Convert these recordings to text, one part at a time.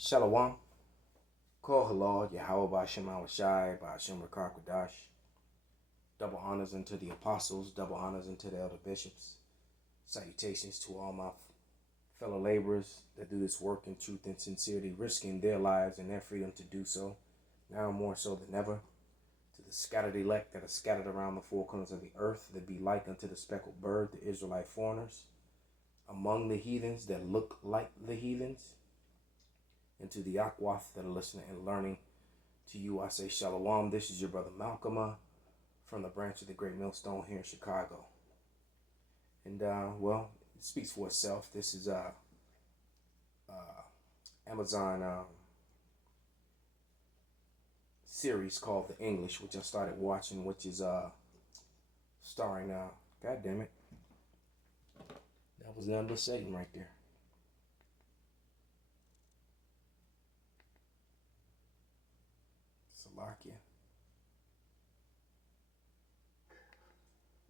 Shalom. Call halal, Yahweh Bashem Awashai, Bashem Rakakwadash. Double honors unto the apostles, double honors unto the elder bishops. Salutations to all my fellow laborers that do this work in truth and sincerity, risking their lives and their freedom to do so, now more so than ever. To the scattered elect that are scattered around the four corners of the earth, that be like unto the speckled bird, the Israelite foreigners, among the heathens that look like the heathens, and to the Akwath that are listening and learning. To you I say Shalom. This is your brother Malcolm from the branch of the Great Millstone here in Chicago. And well, it speaks for itself. This is Amazon series called The English, which I started watching, which is starring God damn it, that was none but Satan right there. Salakia.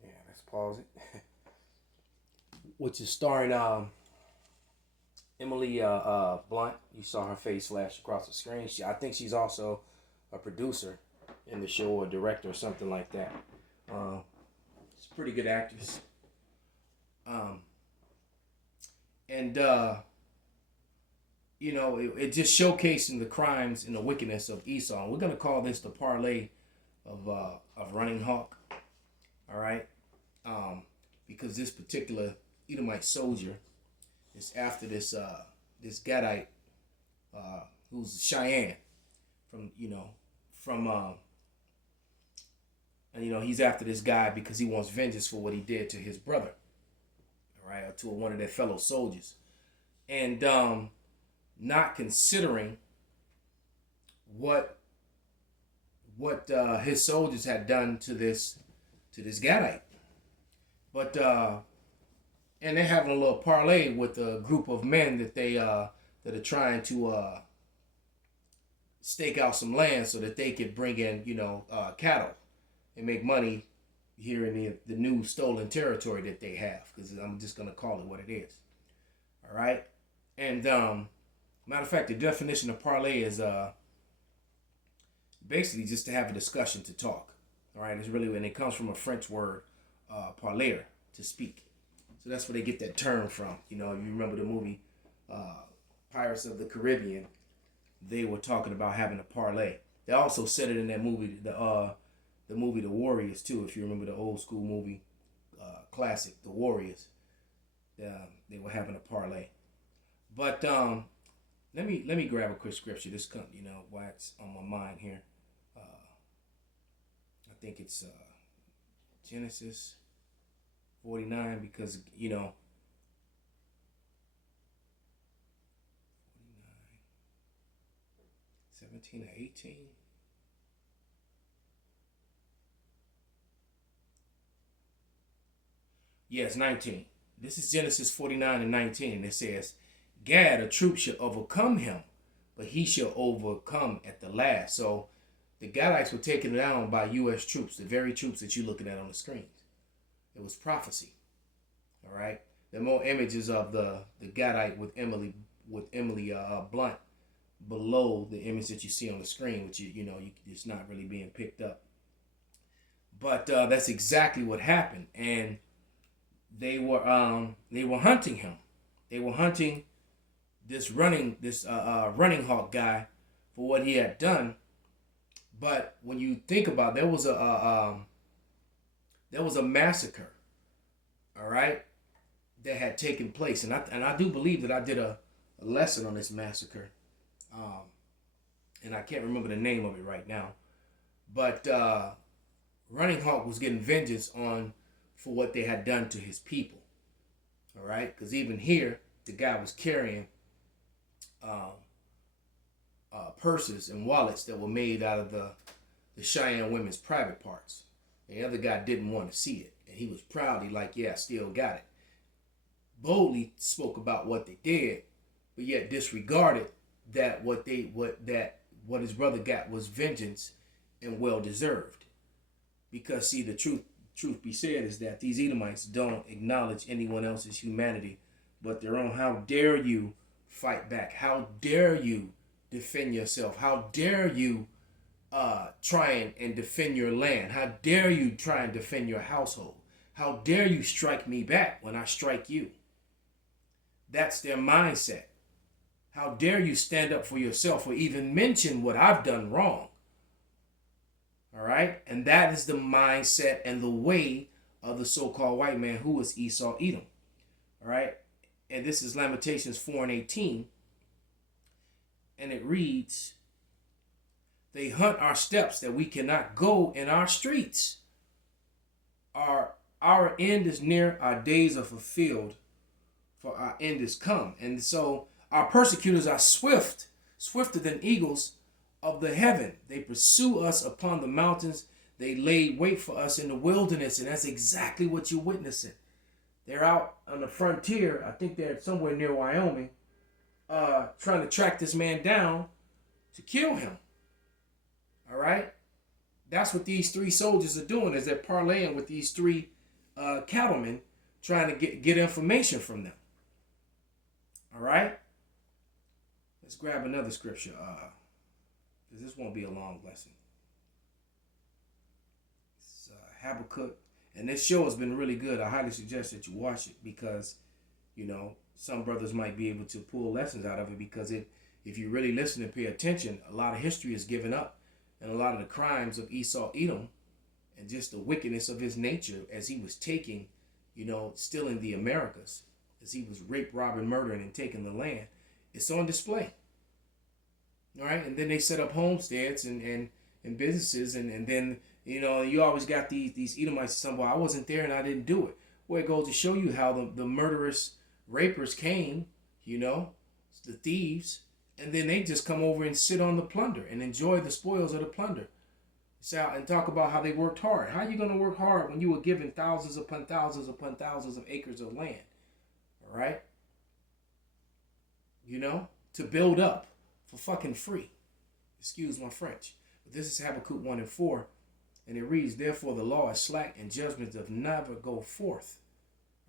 Yeah, let's pause it. Which is starring Emily Blunt. You saw her face flash across the screen. I think she's also a producer in the show, or a director or something like that. She's a pretty good actress. And you know, it just showcasing the crimes and the wickedness of Esau. And we're gonna call this the parlay of Running Hawk. All right, because this particular Edomite soldier is after this Gadite who's Cheyenne and he's after this guy because he wants vengeance for what he did to his brother. All right, or to one of their fellow soldiers, and not considering what his soldiers had done to this Gadite. But and they're having a little parlay with a group of men that that are trying to stake out some land so that they could bring in cattle and make money here in the new stolen territory that they have, because I'm just gonna call it what it is. All right, and matter of fact, the definition of parlay is basically just to have a discussion, to talk. All right, it's really, when it comes from a French word, parler, to speak. So that's where they get that term from. You remember the movie Pirates of the Caribbean? They were talking about having a parlay. They also said it in that movie, the movie The Warriors too. If you remember the old school movie classic, The Warriors, they were having a parlay. But let me grab a quick scripture. This why it's on my mind here. I think it's Genesis 49, because 49, 17 or 18. Yes, 19. This is Genesis 49 and 19, and it says, Gad, a troop shall overcome him, but he shall overcome at the last. So the Gadites were taken down by U.S. troops, the very troops that you're looking at on the screens. It was prophecy. All right. There are more images of the Gadite with Emily Blunt below the image that you see on the screen, which it's not really being picked up. But that's exactly what happened, and they were hunting him. They were hunting this running hawk guy for what he had done. But when you think about it, there was a massacre, all right, that had taken place, and I do believe that I did a lesson on this massacre, and I can't remember the name of it right now, but Running Hawk was getting vengeance for what they had done to his people, all right, because even here the guy was carrying purses and wallets that were made out of the Cheyenne women's private parts. The other guy didn't want to see it, and he was proudly like, yeah, I still got it. Boldly spoke about what they did, but yet disregarded that what his brother got was vengeance, and well deserved. Because see, the truth be said is that these Edomites don't acknowledge anyone else's humanity but their own. How dare you fight back? How dare you defend yourself? How dare you try and defend your land? How dare you try and defend your household? How dare you strike me back when I strike you? That's their mindset. How dare you stand up for yourself or even mention what I've done wrong? All right? And that is the mindset and the way of the so-called white man who is Esau Edom. All right? And this is Lamentations 4:18. And it reads, they hunt our steps that we cannot go in our streets. Our end is near, our days are fulfilled, for our end is come. And so our persecutors are swifter than eagles of the heaven. They pursue us upon the mountains. They lay wait for us in the wilderness. And that's exactly what you're witnessing. They're out on the frontier. I think they're somewhere near Wyoming, trying to track this man down to kill him. All right? That's what these three soldiers are doing, is they're parlaying with these three cattlemen, trying to get information from them. All right? Let's grab another scripture, because this won't be a long lesson. It's Habakkuk. And this show has been really good. I highly suggest that you watch it because, you know, some brothers might be able to pull lessons out of it because if you really listen and pay attention, a lot of history is given up. And a lot of the crimes of Esau Edom and just the wickedness of his nature as he was taking, you know, stealing the Americas, as he was rape, robbing, murdering, and taking the land, it's on display. All right? And then they set up homesteads and businesses. And then, you know, you always got these Edomites saying, well, I wasn't there and I didn't do it. Well, it goes to show you how the murderous rapers came, you know, the thieves, and then they just come over and sit on the plunder and enjoy the spoils of the plunder. So, and talk about how they worked hard. How are you going to work hard when you were given thousands upon thousands upon thousands of acres of land? All right? You know, to build up for fucking free. Excuse my French. But this is Habakkuk 1:4. And it reads, therefore the law is slack and judgment doth never go forth.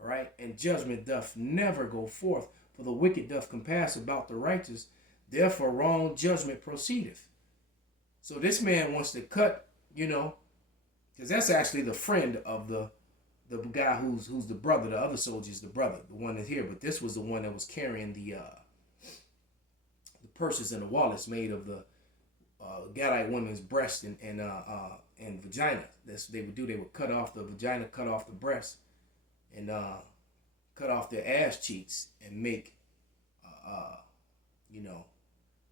All right? And judgment doth never go forth. For the wicked doth compass about the righteous. Therefore wrong judgment proceedeth. So this man wants to cut, you know, because that's actually the friend of the guy who's the brother. The other soldier's the brother, the one that's here. But this was the one that was carrying the purses and the wallets made of the Gadite woman's breast and vagina. That's what they would do. They would cut off the vagina, cut off the breast, and cut off their ass cheeks and make, you know,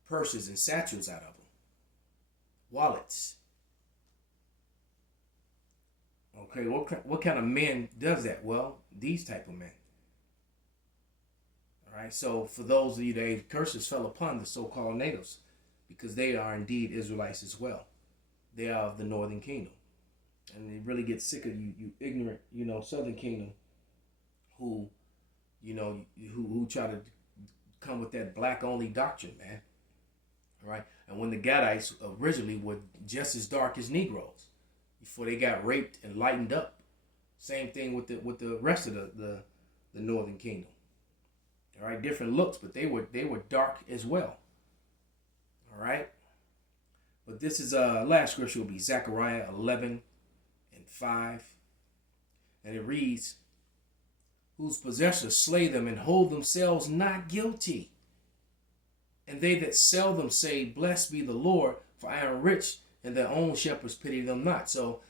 purses and satchels out of them. Wallets. Okay, what kind of men does that? Well, these type of men. All right, so for those of you that curses fell upon the so-called natives, because they are indeed Israelites as well. They are of the northern kingdom. And they really get sick of you ignorant, you know, southern kingdom who, you know, who try to come with that black-only doctrine, man. All right? And when the Gadites originally were just as dark as Negroes before they got raped and lightened up. Same thing with the rest of the northern kingdom. All right? Different looks, but they were dark as well. All right? But this is last scripture will be Zechariah 11:5. And it reads, whose possessors slay them and hold themselves not guilty. And they that sell them say, blessed be the Lord, for I am rich, and their own shepherds pity them not. So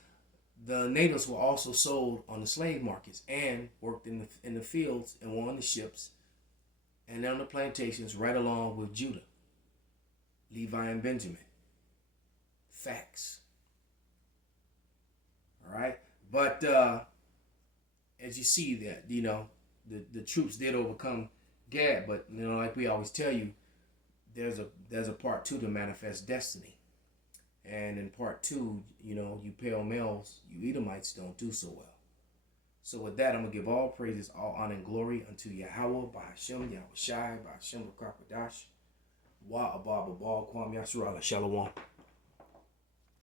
the natives were also sold on the slave markets and worked in the fields and were on the ships and on the plantations right along with Judah, Levi, and Benjamin. Facts. All right? But as you see that, you know, the troops did overcome Gad, but, you know, like we always tell you, there's a part 2 to manifest destiny. And in part 2, you know, you pale males, you Edomites don't do so well. So with that, I'm going to give all praises, all honor and glory unto Yahweh, Bahashem, Yahweh Shai, Bahashem, Rakwadash, Wa Abba, Babal, Kwam Yasharala, Shalom.